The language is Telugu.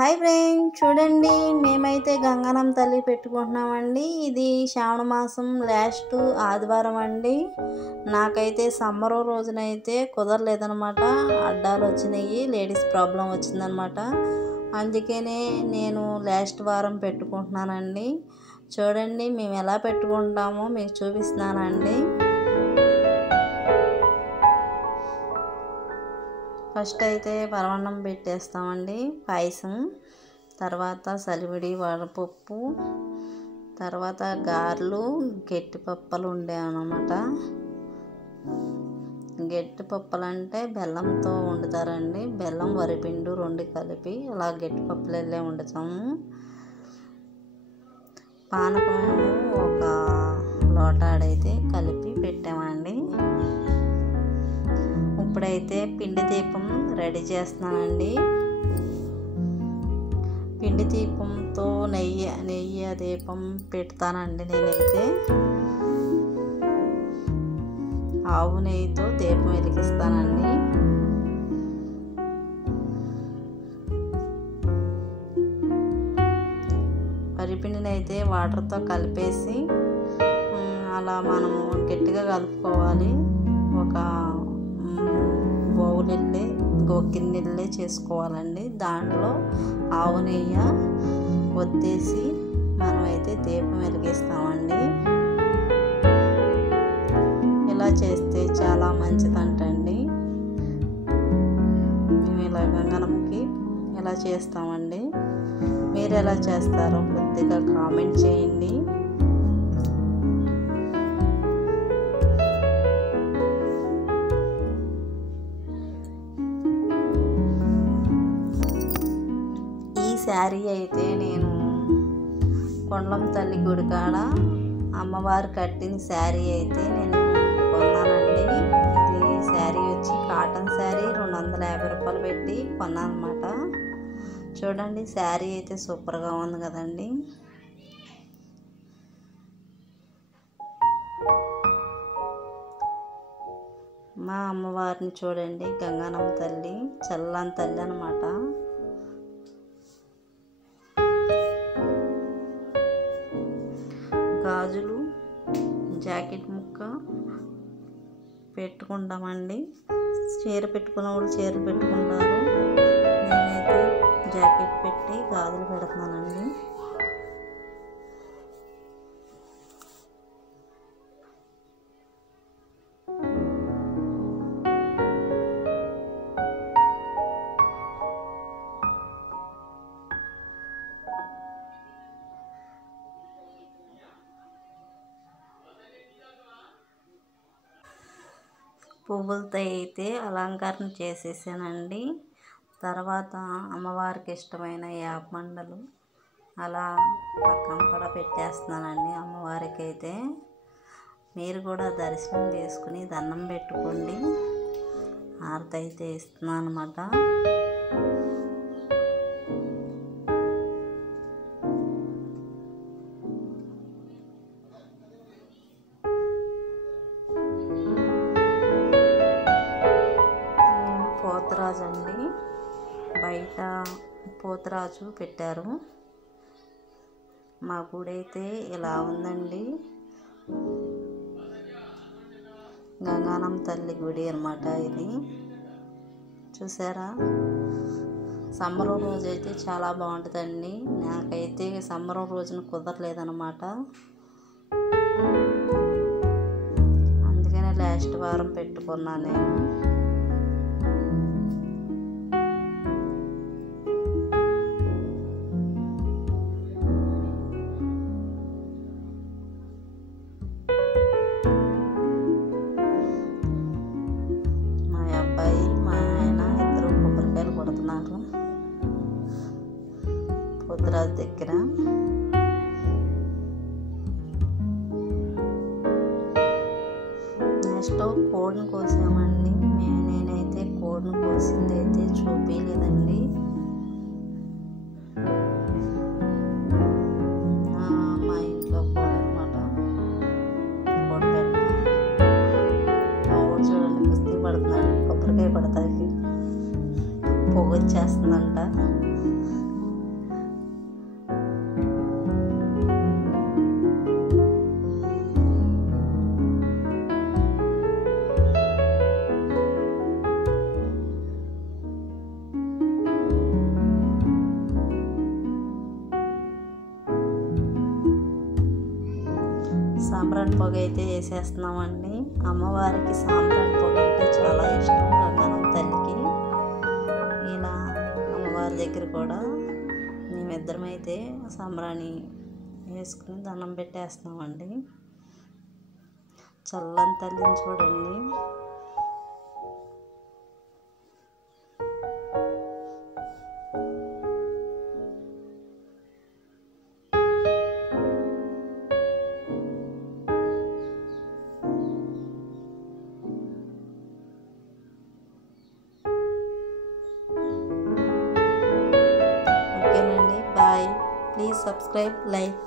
హాయ్ ఫ్రెండ్, చూడండి మేమైతే గంగానం తల్లి పెట్టుకుంటున్నామండి. ఇది శ్రావణ మాసం లాస్ట్ ఆదివారం అండి. నాకైతే సమ్మర్ రోజునైతే కుదరలేదనమాట. అడ్డాలు వచ్చినాయి, లేడీస్ ప్రాబ్లం వచ్చిందనమాట. అందుకనే నేను లాస్ట్ వారం పెట్టుకుంటున్నానండి. చూడండి మేము ఎలా పెట్టుకుంటామో మీకు చూపిస్తున్నానండి. ఫస్ట్ అయితే పరమాన్నం పెట్టేస్తామండి, పాయసం, తర్వాత సలివిడి వడపప్పు, తర్వాత గారెలు, గట్టి పప్పలు ఉండేవన్నమాట. గట్టి పప్పలు అంటే బెల్లంతో వండుతారండి. బెల్లం వరిపిండు రెండు కలిపి అలా గట్టి పప్పులు వెళ్ళే వండుతాము. పానకమేమో ఒక లోటాడైతే కలిపి పెట్టామండి. ఇప్పుడైతే పిండి దీపం రెడీ చేస్తున్నానండి. పిండి దీపంతో నెయ్యి దీపం పెడతానండి. నేనైతే ఆవు నెయ్యితో దీపం వెలిగిస్తానండి. వరిపిండిని అయితే వాటర్తో కలిపేసి అలా మనము గట్టిగా కలుపుకోవాలి. ఒక బౌలెళ్ళే గిన్నెళ్ళే చేసుకోవాలండి. దాంట్లో ఆవు నెయ్యి వత్తేసి మనమైతే దీపం వెలిగిస్తామండి. ఇలా చేస్తే చాలా మంచిదంటండి. మేము ఇలా గంగనమ్మకి ఇలా చేస్తామండి. మీరు ఎలా చేస్తారో కొద్దిగా కామెంట్ చేయండి. శారీ అయితే నేను కొండలమ్మ తల్లి గుడి కాడ అమ్మవారు కట్టిన శారీ అయితే నేను కొన్నానండి. ఇది శారీ వచ్చి కాటన్ శారీ 250 రూపాయలు పెట్టి కొన్నాను అనమాట. చూడండి శారీ అయితే సూపర్గా ఉంది కదండి. మా అమ్మవారిని చూడండి, గంగానమ్మ తల్లి, చల్లని తల్లి అనమాట. గాజులు, జాకెట్ ముక్క పెట్టుకుంటామండి. చీర పెట్టుకున్న వాళ్ళు చీర పెట్టుకుంటారు. నేనైతే జాకెట్ పెట్టి గాజులు పెడుతున్నానండి. పువ్వులతో అయితే అలంకరణ చేసేసానండి. తర్వాత అమ్మవారికి ఇష్టమైన యాపమండలు అలా పక్కన కూడా పెట్టేస్తున్నానండి. అమ్మవారికి అయితే మీరు కూడా దర్శనం చేసుకుని దండం పెట్టుకోండి. హారతి అయితే ఇస్తున్నాను అన్నమాట. పోతరాజు అండి, బయట పోతరాజు పెట్టారు. మా గుడి అయితే ఇలా ఉందండి. గంగానమ్మ తల్లి గుడి అన్నమాట ఇది. చూసారా, సమ్మర్ రోజు అయితే చాలా బాగుంటుందండి. నాకైతే సమ్మర్ రోజున కుదరలేదన్నమాట. అందుకనే లాస్ట్ వారం పెట్టుకున్నాను నేను. పోతరాజు దగ్గర నెక్స్ట్ కోడిని కోసామండి. నేనైతే కోడిని కోసింది అయితే చూపించలేదండి. మా ఇంట్లో కోడి అనమాట. కోడి పెట్ట మా ఊరు చూడండి, కుస్తీ పడుతున్నాడు. కొబ్బరికాయ పడతాకి పొగ వచ్చేస్తుందంట. సాంబ్రాణి పొగ అయితే వేసేస్తున్నామండి. అమ్మవారికి సాంబ్రాణి పొగ అంటే చాలా ఇష్టం, గంగమ్మ తల్లికి. ఇలా అమ్మవారి దగ్గర కూడా మేమిద్దరం అయితే సాంబ్రాణి వేసుకుని దండం పెట్టేస్తున్నామండి. చల్లని తల్లిని చూడండి. ఓకేనండి, బాయ్. Please subscribe, like.